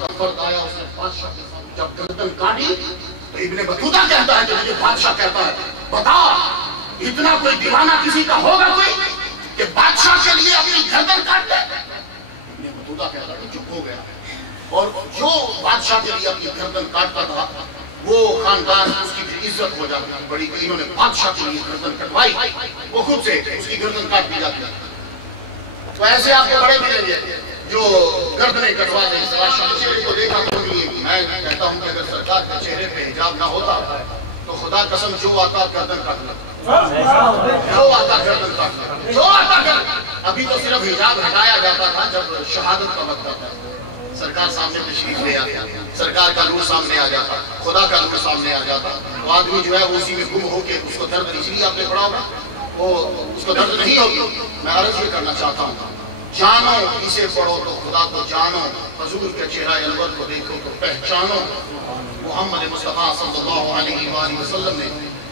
का फर्द आया, उसने बादशाह के साथ जब गर्दन काटी तो इब्ने बतूता कहता है कि मुझे बादशाह कहता है, बता इतना कोई दीवाना किसी का होगा कोई कि बादशाह के लिए अपनी गर्दन काट दे? इब्ने बतूता कहता है, चुप हो गया। और जो बादशाह के लिए अपनी गर्दन काटता था वो खानदान उसकी इज्जत हो जाती थी बड़ी। इन्होंने बादशाह के लिए गर्दन कटवाई, वो खुद से उसकी गर्दन काट दी जाती है। तो ऐसे आपको बड़े मिलेंगे जो गर्दनें कटवा दें। बादशाह के चेहरे को देखा तो मैं कहता हूँ कि अगर सरकार के चेहरे पे हिजाब ना होता तो खुदा कसम जो आता गर्दन काट लेता, जो आता गर्दन काट लेता, जो आता गर्दन। अभी तो सिर्फ हिजाब हटाया जाता था जब शहादत का वक्त आता। सरकार सामने तशरीफ ले आती, सरकार का नूर सामने आ जाता, खुदा का नूर सामने आ जाता, तो आदमी जो है वो उसी में गुम होके उसको दर्द इसलिए आपने पढ़ा होगा वो उसको दर्द नहीं होगी। मैं अर्ज ये करना चाहता हूँ, जानो इसे पढ़ो तो खुदा को जानो, हुजूर के चेहरा अनवर को देखो तो पहचानो। मोहम्मद मुस्तफा सल्लल्लाहु अलैहि वसल्लम ने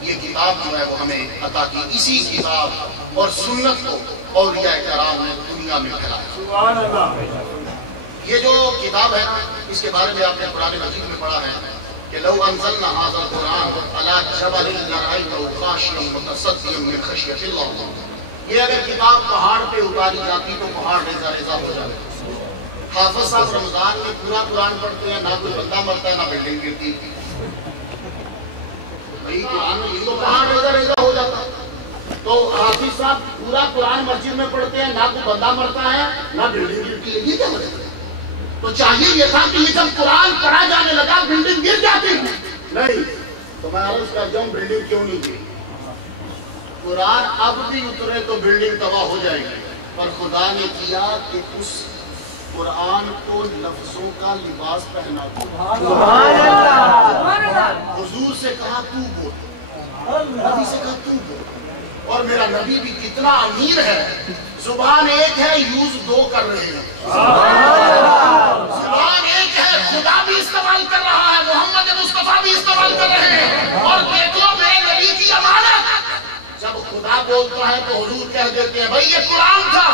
ये किताब जो है वो हमें अता की। इसी किताब और सुन्नत को औलिया किराम ने दुनिया में फैलाया। ये जो किताब है इसके बारे में आपने कुरान मजीद में पढ़ा है कि लौ अंज़लना हाज़ल कुरान अला जबलिन लरअयतहु खाशियन मुतसद्दियन मिन खशियतिल्लाह। ये अगर किताब पहाड़ पे उतारी जाती तो पहाड़ रेजा रेजा हो जाता। हाफिज साहब रमजान में पूरा कुरान पढ़ते हैं, ना कोई बंदा मरता है ना बिल्डिंग गिरती। भाई कुरान में ये तो पहाड़ रेजा रेजा हो जाता। तो हाफिज साहब पूरा कुरान मस्जिद में पढ़ते हैं, ना कोई बंदा मरता है ना बिल्डिंग गिरती है। ये क्या वजह है? तो चाहिए ये था कि ये जब कुरान पढ़ा जाने लगा बिल्डिंग गिर जाती नहीं। तो मैं अर्ज करता हूँ बिल्डिंग क्यों नहीं गिरी? कुरान अब भी उतरे तो बिल्डिंग तबाह हो जाएगी, पर खुदा ने किया कि उस कुरान को लफ्जों का लिबास पहना दिया। हुजूर से कहा तू बोल, नबी से कहा तू बोल। और मेरा नबी भी कितना अमीर है, जुबान एक है यूज दो कर रहे हैं। जुबान एक है, खुदा भी इस्तेमाल कर रहा है, मोहम्मद मुस्तफा भी इस्तेमाल कर रहे हैं। और देखो मेरे नबी की अमानत, जब खुदा बोलता है तो हुजूर कह देते हैं भाई ये कुरान था,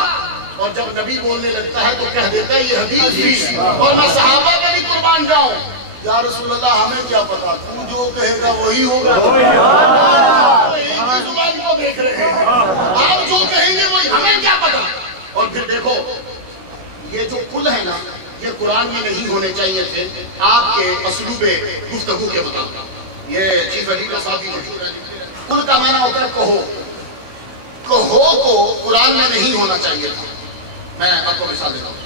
और जब नबी बोलने लगता है तो कह देता है ये हदीस थी। और मैं सहाबा में भी कुर्बान जाऊं, या रसूलल्लाह हमें क्या पता, तू जो कहेगा वही होगा। तो एक ही जुबान को देख रहे हैं, आप जो कहेंगे वही, हमें क्या पता। और फिर देखो ये जो कुल है ना, ये कुरान में नहीं होने चाहिए थे आपके असलूबे गुफ्तगू के मुताबिक। ये चीफ एडिटर साहब भी मशहूर है। कुल का माना होता है कहो, कहो को कुरान में नहीं होना चाहिए था। मैं आपको मिसाल देता हूँ।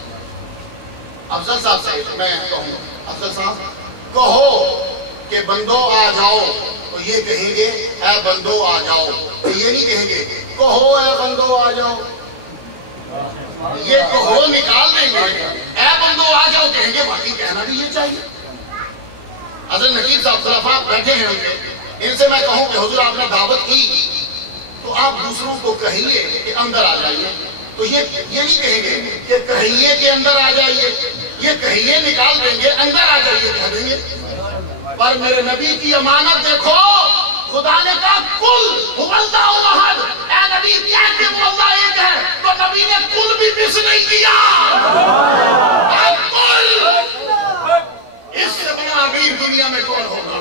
अफजल साहब से मैं कहूँ, अफजल साहब कहो कि बंदो आ जाओ, तो ये कहेंगे ऐ बंदो आ जाओ, तो ये नहीं कहेंगे कहो ऐ बंदो आ जाओ। ये कहो निकाल देंगे, ऐ बंदो आ जाओ कहेंगे, बाकी कहना भी ये चाहिए। हज़रत नकीब साहब खुलफा बैठे हैं उनके, इनसे मैं कहूं कि हुजूर आपने दावत की तो आप दूसरों को कहिए कि अंदर आ जाइए, तो ये नहीं कहेंगे कि कहिए कि अंदर आ जाइए, ये कहिए निकाल देंगे, अंदर आ जाइए कह देंगे। पर मेरे नबी की अमानत देखो, खुदा ने कहा कुल हुवल्लाहु अहद, ऐ नबी क्या कि वो अल्लाह एक है, तो नबी ने कुल भी मिस नहीं किया। इससे बड़ा अमीर दुनिया में कौन होगा?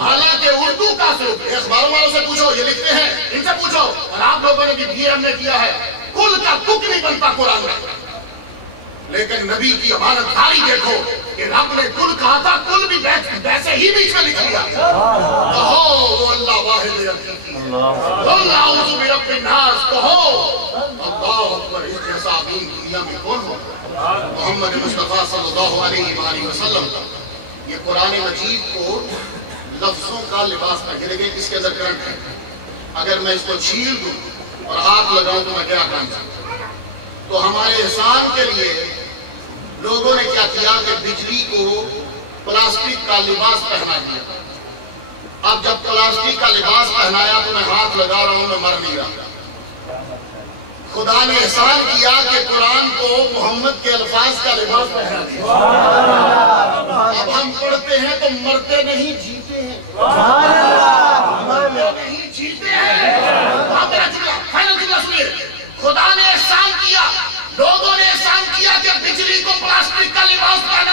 हालांकि उर्दू का सिर्फ अखबारों वालों से पूछो, ये लिखते हैं, इनसे पूछो, और आप लोगों ने भी बीएम ने किया है, कुल का तुक नहीं बनता कुरान में। लेकिन नबी की अमानतदारी देखो कि रब ने कुल कहा था, कुल भी वैसे ही बीच में लिख लिया। कहो वो अल्लाह वाहिद अल्लाह औज़ु बिरब्बिन नास, कहो अल्लाहु अकबर। इस जैसा अमीन दुनिया में कौन होगा? मोहम्मद मुस्तफा सल्लल्लाहु अलैहि वसल्लम। ये कुरान मजीद को लफ्जों का लिबास पहनेंगे। इसके अंदर करंट है, अगर मैं इसको छील दूं और हाथ लगाऊं तो मैं क्या काम सकता? तो हमारे एहसान के लिए लोगों ने क्या किया कि बिजली को प्लास्टिक का लिबास पहना दिया। अब जब प्लास्टिक का लिबास पहनाया तो मैं हाथ लगा रहा हूं, मैं मर नहीं रहा। खुदा ने एहसान किया कि कुरान को मोहम्मद के अल्फाज का लिबास पहना दिया। अब हम पढ़ते हैं तो मरते नहीं जीते हैं, मरते नहीं जीते हैं। आप मेरा जुमला, फाइनल जुमला सुनिए। खुदा ने एहसान किया, लोगों ने एहसान किया कि बिजली को प्लास्टिक का लिबास पहना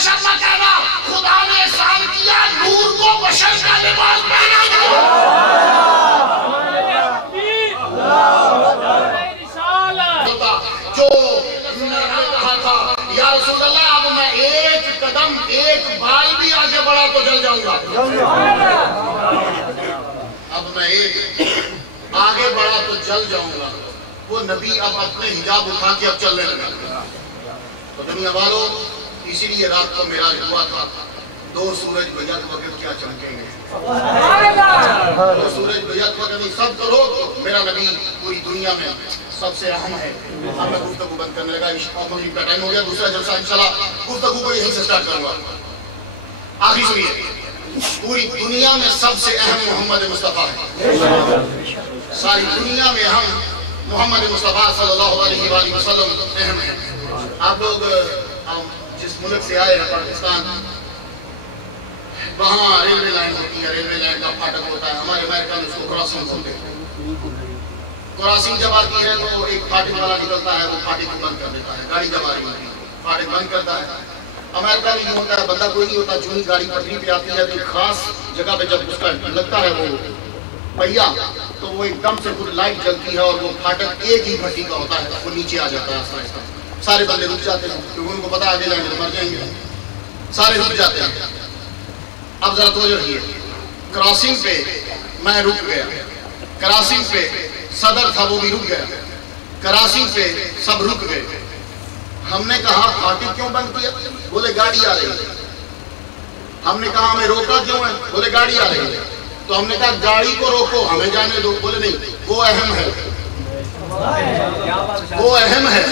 بشر نہ کہنا، خدا نے احسان کیا، نور کو بشر کا لباس پہنا دیا۔ جو میں نے کہا تھا یا رسول اللہ اب میں ایک قدم ایک بال بھی آگے بڑھا تو جل جاؤں گا، اب میں ایک آگے بڑھا تو جل جاؤں گا۔ وہ نبی اب اپنے حجاب اٹھا کے اب چلنے لگا۔ تو دنیا والوں، اسی لیے رات کو معراج ہوا تھا، دو سورج بیض وقت کیا چمکیں گے، دو سورج بیض وقت نہیں، سب کرو میرا نبی پوری دنیا میں سب سے اہم ہے۔ اب میں گفتگو بند کرنے لگا، مغرب کا ٹائم ہو گیا، دوسرا جلسہ انشاءاللہ گفتگو کو یہیں سے سٹارٹ کروں گا۔ آخری سنیے، پوری دنیا میں سب سے اہم محمد مصطفیٰ ہے، ساری دنیا میں ہم محمد مصطفیٰ صلی اللہ علیہ وآلہ وسلم اہم ہیں۔ آپ لوگ جس ملک سے آئے ہیں پاکستان، وہاں ریلوے لائن ہوتی ہے، ریلوے لائن کا پھاٹک ہوتا ہے، ہمارے امریکہ میں اس کو کراسنگ بولتے ہیں۔ کراسنگ جب آتی ہے تو ایک پھاٹک والا نکلتا ہے، وہ پھاٹک کو بند کر دیتا ہے، گاڑی جب آ رہی ہوتی ہے پھاٹک بند کرتا ہے۔ امریکہ میں یہ ہوتا ہے، بندہ کوئی نہیں ہوتا، جو ہی گاڑی پٹری پہ آتی ہے تو ایک خاص جگہ پہ جب اس کا لگتا ہے وہ پہیا تو وہ ایک دم سے پوری لائٹ جلتی ہے اور وہ پھاٹک ایک ہی بھٹی کا ہوتا ہے، وہ نیچے آ جاتا ہے آہستہ آہستہ۔ سارے بندے رک جاتے ہیں کیونکہ ان کو پتا آگے جائیں گے مر جائیں گے، سارے رک جاتے ہیں۔ اب ذرا توجہ رکھیے، کراسنگ پہ میں رک گیا، کراسنگ پہ صدر تھا وہ بھی رک گیا، کراسنگ پہ سب رک گئے۔ ہم نے کہا پھاٹک کیوں بند کیا؟ بولے گاڑی آ رہی ہے۔ ہم نے کہا ہمیں روکا کیوں ہے؟ بولے گاڑی آ رہی ہے۔ تو ہم نے کہا گاڑی کو روکو، ہمیں جانے دو۔ بولے نہیں، وہ اہم ہے، وہ اہم ہے،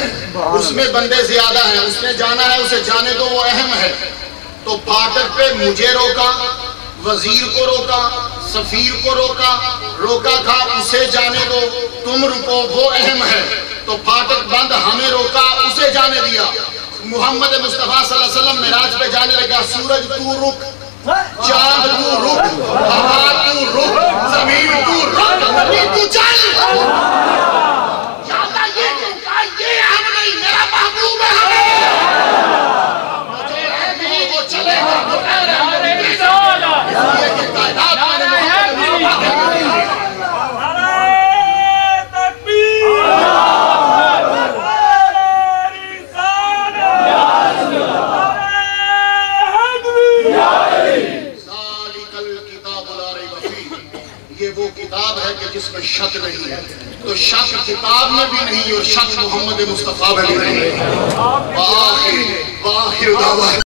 اس میں بندے زیادہ ہیں، اس نے جانا ہے، اسے جانے دو، وہ اہم ہے۔ تو پھاٹک پہ مجھے روکا، وزیر کو روکا، سفیر کو روکا، روکا تھا اسے جانے دو، تم رکو، وہ اہم ہے۔ تو پھاٹک بند، ہمیں روکا، اسے جانے دیا۔ محمد مصطفیٰ صلی اللہ علیہ وسلم معراج پہ جانے لگا، سورج تو رک، چاند تو رک، ہوا تو رک، زمین تو رک، نبی تو چل۔ یا اللہ یہ کیوں کہا، یہ اہم نہیں، میرا محبوب ہے، جو اہم ہو وہ چلے گا، وہ غیر اہم نہیں۔ اس لیے کہ کائنات میں نے محمد مصطفیٰ کے کتاب ہے کہ جس میں شک نہیں ہے، تو شک کتاب میں بھی نہیں اور شک محمد مصطفیٰ میں بھی نہیں۔ وآخر دعوانا